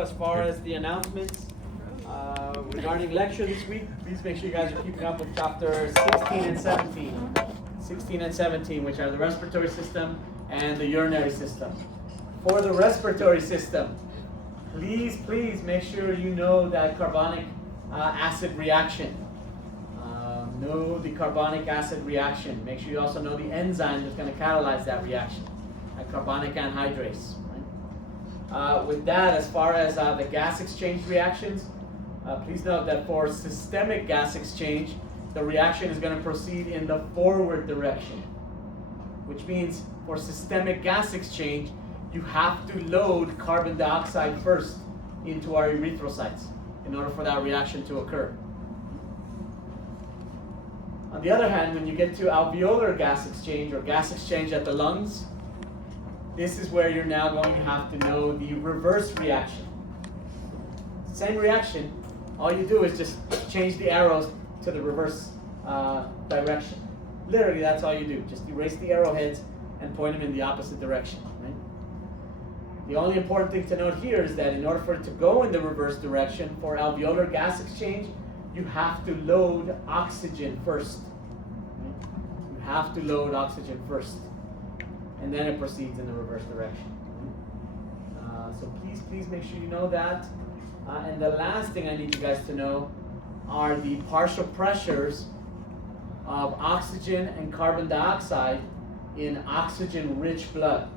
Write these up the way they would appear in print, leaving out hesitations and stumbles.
As far as the announcements regarding lecture this week, please make sure you guys are keeping up with chapter 16 and 17. 16 and 17, which are the respiratory system and the urinary system. For the respiratory system, please make sure you know that carbonic acid reaction. Know the carbonic acid reaction. Make sure you also know the enzyme that's going to catalyze that reaction, like carbonic anhydrase. With that, as far as the gas exchange reactions, please note that for systemic gas exchange, the reaction is going to proceed in the forward direction, which means for systemic gas exchange, you have to load carbon dioxide first into our erythrocytes in order for that reaction to occur. On the other hand, when you get to alveolar gas exchange or gas exchange at the lungs, this is where you're now going to have to know the reverse reaction. Same reaction, all you do is just change the arrows to the reverse direction. Literally, that's all you do. Just erase the arrowheads and point them in the opposite direction. Right? The only important thing to note here is that in order for it to go in the reverse direction for alveolar gas exchange, you have to load oxygen first. Right? You have to load oxygen first. And then it proceeds in the reverse direction. So please make sure you know that. And the last thing I need you guys to know are the partial pressures of oxygen and carbon dioxide in oxygen-rich blood.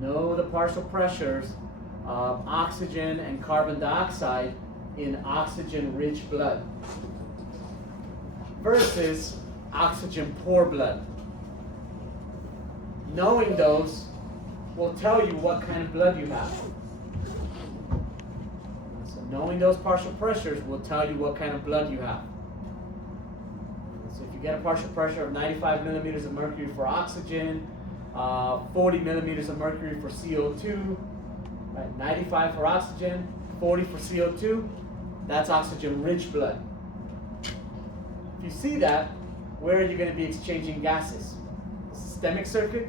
Know the partial pressures of oxygen and carbon dioxide in oxygen-rich blood versus oxygen-poor blood. Knowing those will tell you what kind of blood you have. So knowing those partial pressures will tell you what kind of blood you have. So if you get a partial pressure of 95 millimeters of mercury for oxygen, 40 millimeters of mercury for CO2, right? 95 for oxygen, 40 for CO2, that's oxygen-rich blood. If you see that, where are you going to be exchanging gases? The systemic circuit,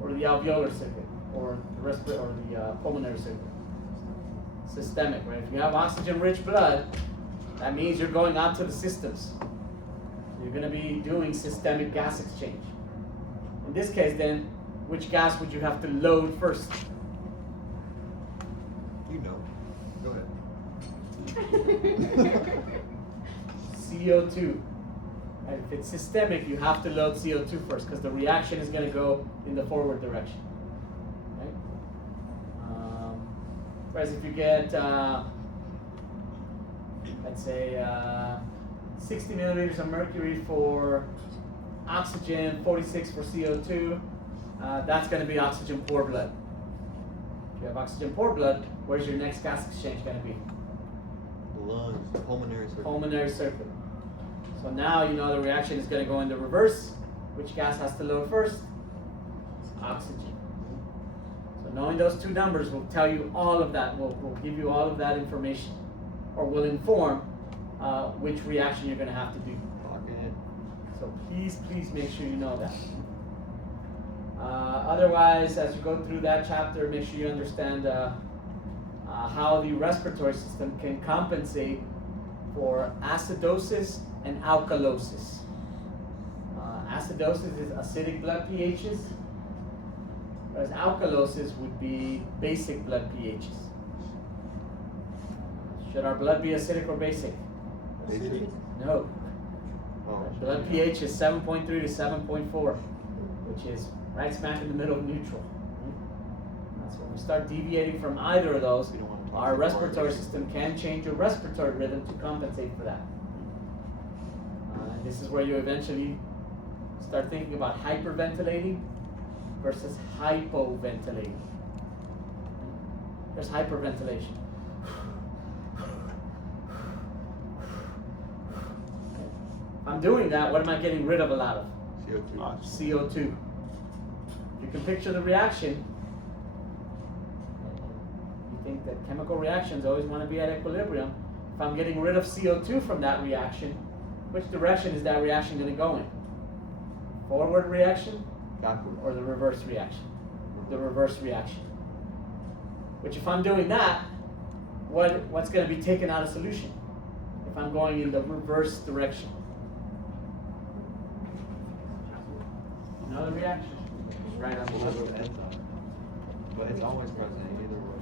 or the alveolar circuit, or the pulmonary circuit? Systemic, right? If you have oxygen-rich blood, that means you're going out to the systems. You're going to be doing systemic gas exchange. In this case, then, which gas would you have to load first? You know. Go ahead. CO2. And if it's systemic, you have to load CO2 first because the reaction is going to go in the forward direction. Okay? Whereas if you get, let's say, 60 millimeters of mercury for oxygen, 46 for CO2, that's going to be oxygen-poor blood. If you have oxygen-poor blood, where's your next gas exchange going to be? Lungs, pulmonary circuit. Pulmonary circuit. So now you know the reaction is going to go in the reverse. Which gas has to load first? Oxygen. So knowing those two numbers will tell you all of that, will give you all of that information, or will inform which reaction you're going to have to do. So please make sure you know that. Otherwise, as you go through that chapter, make sure you understand how the respiratory system can compensate for acidosis and alkalosis. Acidosis is acidic blood pHs, whereas alkalosis would be basic blood pHs. Should our blood be acidic or basic? Acidic? No. Oh, Blood pH is 7.3 to 7.4, which is right smack in the middle of neutral. So when we start deviating from either of those, our respiratory system can change your respiratory rhythm to compensate for that. And this is where you eventually start thinking about hyperventilating versus hypoventilating. There's hyperventilation. If I'm doing that, what am I getting rid of a lot of? CO2. CO2. You can picture the reaction. You think that chemical reactions always want to be at equilibrium. If I'm getting rid of CO2 from that reaction, which direction is that reaction going to go in? Forward reaction Backward. or the reverse reaction? The reverse reaction. Which if I'm doing that, what's going to be taken out of solution? If I'm going in the reverse direction. Another reaction. Right on the left. But it's always present either way.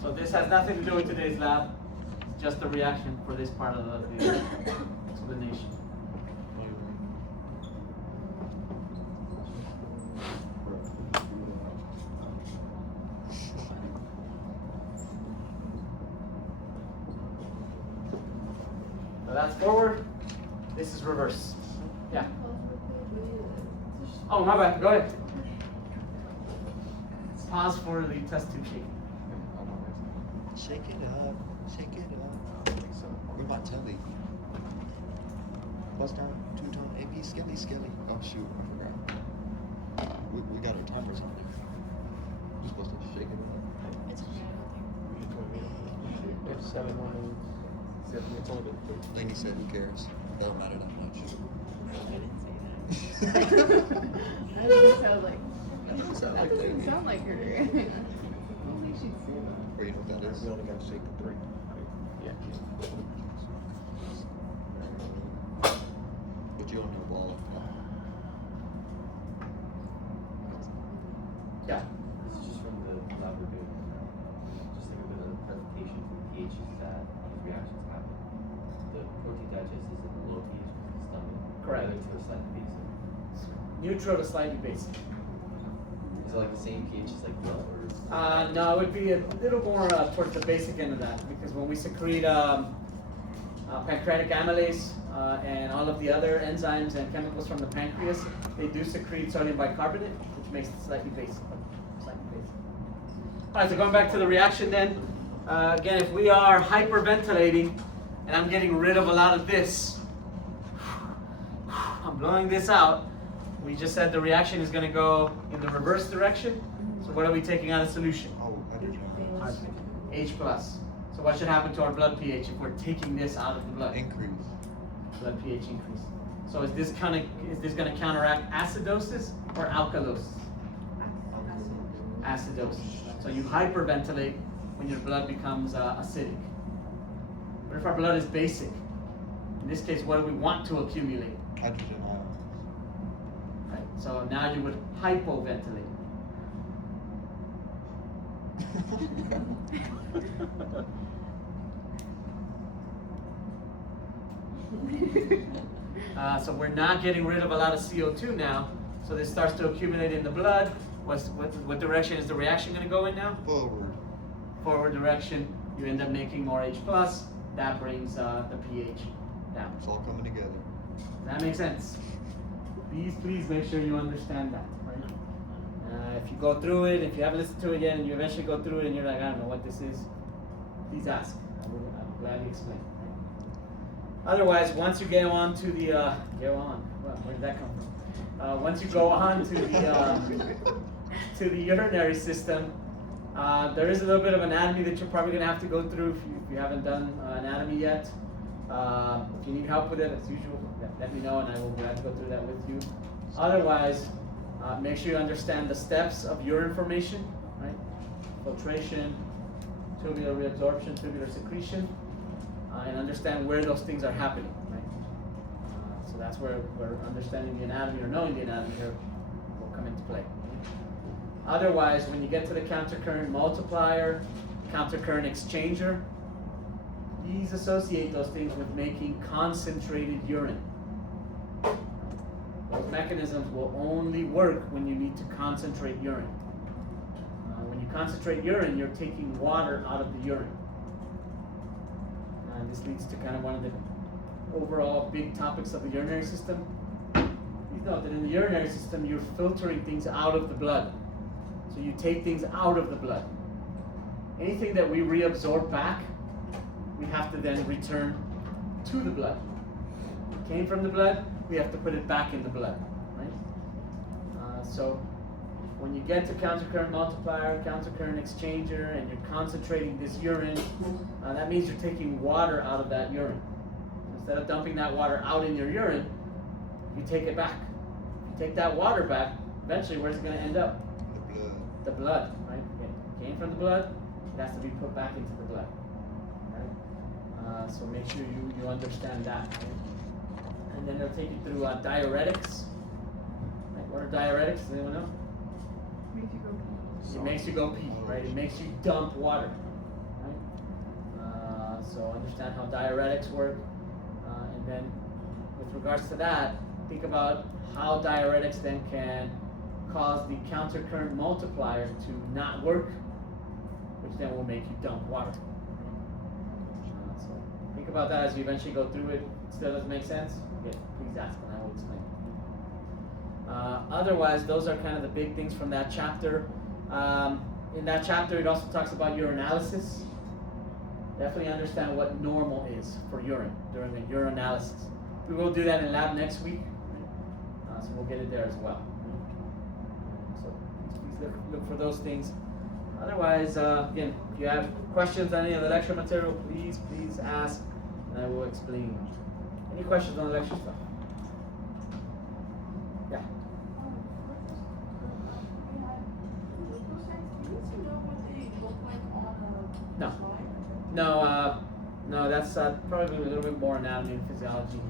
So this has nothing to do with today's lab. It's just a reaction for this part of the explanation. So that's forward. This is reverse. Yeah. Oh, my bad. Go ahead. Pause for the test tube shaking. Shake it up, shake it up. What about telly? Bust down, two-tone, AB, skelly, skelly. Oh shoot, I forgot. We got our timers on there. We're supposed to shake it up. It's 7 it's only been 3. Lainey said, who cares? It don't matter that much. I didn't say that. That doesn't sound like. That doesn't sound That like doesn't Lainey. sound like her. I don't think she'd say that. Or you know what that is? We only got to shake the 3. Yeah. But you don't know ball like that. Yeah. This is just from the lab we're doing. Just think of it as a presentation for the pHs that these reactions happen. The protein digest is in the low pH of the stomach. Correct. Rather to a slightly basic. Neutral to slightly basic. Is it like the same pH as like blood or? No, it would be a little more towards the basic end of that, because when we secrete pancreatic amylase and all of the other enzymes and chemicals from the pancreas, they do secrete sodium bicarbonate, which makes it slightly basic. All right, so going back to the reaction then, again, if we are hyperventilating and I'm getting rid of a lot of this, I'm blowing this out, we just said the reaction is going to go in the reverse direction. So what are we taking out of solution? Oh, hydrogen. H plus. So what should happen to our blood pH if we're taking this out of the blood? Increase. Blood pH increase. So is this going to counteract acidosis or alkalosis? Acidosis. So you hyperventilate when your blood becomes acidic. But if our blood is basic, in this case, what do we want to accumulate? Hydrogen ions. Right. So now you would hypoventilate. So we're not getting rid of a lot of CO2 now. So this starts to accumulate in the blood. What direction is the reaction going to go in now? Forward. Forward direction. You end up making more H plus. That brings the pH down. It's all coming together. Does that make sense? Please make sure you understand that. Right? If you go through it, if you haven't listened to it yet, and you eventually go through it and you're like, I don't know what this is, please ask. I'll gladly explain. Right? Otherwise, once you get on to the, where did that come from? Once you go on to the urinary system, there is a little bit of anatomy that you're probably going to have to go through if you haven't done anatomy yet. If you need help with it, as usual, let me know and I will gladly go through that with you. Otherwise, make sure you understand the steps of urine formation, right? Filtration, tubular reabsorption, tubular secretion, and understand where those things are happening, right? So that's where understanding the anatomy or knowing the anatomy here will come into play. Otherwise, when you get to the countercurrent multiplier, countercurrent exchanger, please associate those things with making concentrated urine. Those mechanisms will only work when you need to concentrate urine. When you concentrate urine, you're taking water out of the urine. And this leads to kind of one of the overall big topics of the urinary system. Please note that in the urinary system, you're filtering things out of the blood. So you take things out of the blood. Anything that we reabsorb back, we have to then return to the blood. It came from the blood, we have to put it back in the blood, right? So when you get to countercurrent multiplier, countercurrent exchanger, and you're concentrating this urine, that means you're taking water out of that urine. Instead of dumping that water out in your urine, you take it back. You take that water back, eventually where's it going to end up? The blood. The blood, right? It came from the blood, it has to be put back into the blood. Right? So make sure you understand that. Right? And then they'll take you through diuretics. Right? What are diuretics? Does anyone know? Makes you go pee. It makes you go pee, right? It makes you dump water, right? So understand how diuretics work, and then with regards to that, think about how diuretics then can cause the countercurrent multiplier to not work, which then will make you dump water. So think about that as you eventually go through it. It still doesn't make sense? Okay, please ask and I will explain. Otherwise, those are kind of the big things from that chapter. In that chapter, it also talks about urinalysis. Definitely understand what normal is for urine during a urinalysis. We will do that in lab next week, so we'll get it there as well. So please look for those things. Otherwise, again, if you have questions on any of the lecture material, please ask, and I will explain. Any questions on the lecture stuff? Yeah. No, that's probably a little bit more anatomy and physiology.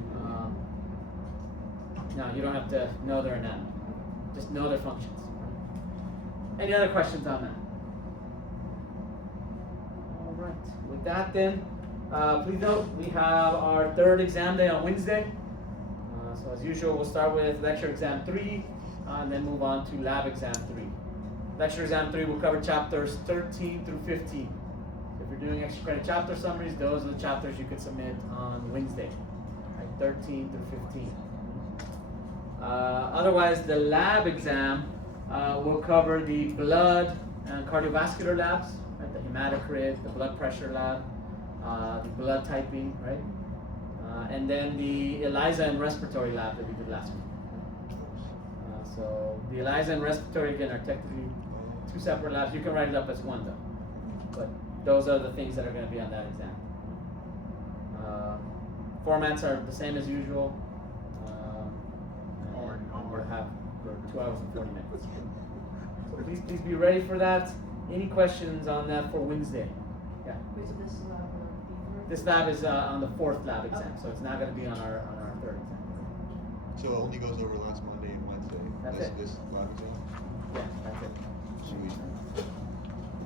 No, you don't have to know their anatomy. Just know their functions. Any other questions on that? All right. With that then, please note we have our third exam day on Wednesday. So as usual, we'll start with lecture exam 3 and then move on to lab exam 3. Lecture exam 3 will cover chapters 13 through 15. If you're doing extra credit chapter summaries, those are the chapters you could submit on Wednesday, right? 13 through 15. Otherwise, the lab exam will cover the blood and cardiovascular labs, right? The hematocrit, the blood pressure lab, the blood typing, right? And then the ELISA and respiratory lab that we did last week. So the ELISA and respiratory, again, are technically 2 separate labs. You can write it up as one though, but those are the things that are going to be on that exam. Formats are the same as usual. We'll have for 2 hours and 40 minutes. So please be ready for that. Any questions on that for Wednesday? Yeah. Which of this lab will be for? This lab is on the 4th lab exam, so it's not going to be on our 3rd exam. So it only goes over last Monday and Wednesday. That's it. This lab exam. Yeah, that's it. Sweet.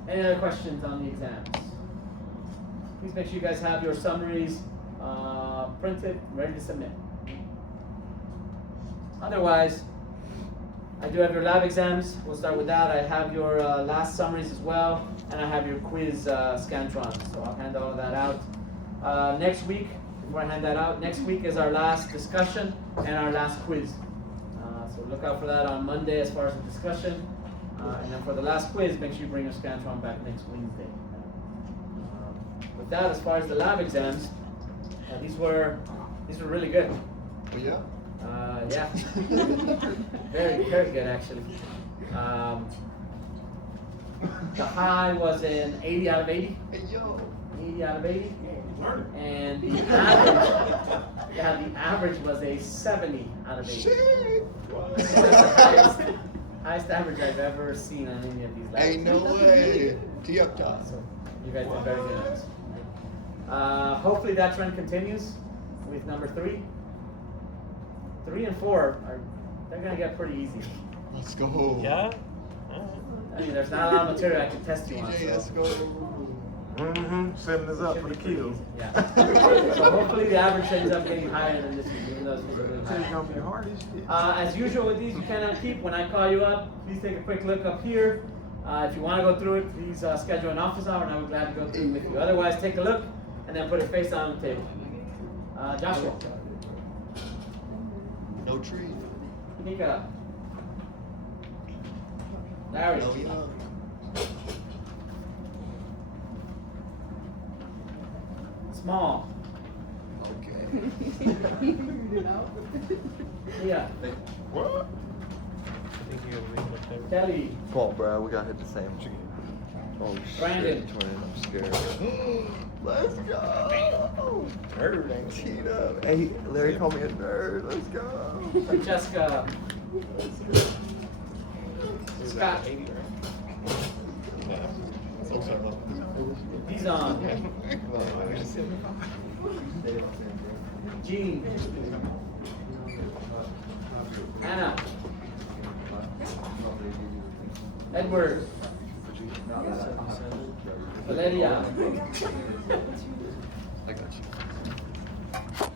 Any other questions on the exams? Please make sure you guys have your summaries printed, ready to submit. Otherwise, I do have your lab exams. We'll start with that. I have your last summaries as well, and I have your quiz Scantron. So I'll hand all of that out. Next week, before I hand that out, next week is our last discussion and our last quiz. So look out for that on Monday as far as the discussion. And then for the last quiz, make sure you bring your Scantron back next Wednesday. With that, as far as the lab exams, these were really good. Oh yeah. Yeah, very good actually. The high was an 80 out of 80. Hey yo. 80 out of 80. Learning. And the average, the average was a 70 out of 80. Shit. Highest average I've ever seen on any of these labs. Ain't no way. Tee up top. So you guys did very good on this. Hopefully that trend continues with number 3. 3 and 4 they're gonna get pretty easy. Let's go. Yeah? I mean, there's not a lot of material I can test you on. TJ, So let's go. Mm-hmm. 7 is up for the kill. yeah. So hopefully the average ends up getting higher than this week, even though it's really It's high. gonna be hard as shit. As usual with these, you cannot keep. When I call you up, please take a quick look up here. If you want to go through it, please schedule an office hour, and I would be glad to go through it with you. Otherwise, take a look and then put it face down on the table. Joshua, No tree. Nika, Larry, No young. Small, Okay. Figured it out. Leah, What? I think you gotta read my favorite. Kelly, Come on, bro. We gotta hit the same. Oh Brandon. shit, Jordan, I'm scared. Let's go. Nerd ain't Teed up. Hey, Larry called me a nerd. Let's go. Francesca, Scott, 80, right? Yeah. Okay. Dizon, Jean, Anna, Edward, Valeria. I got you.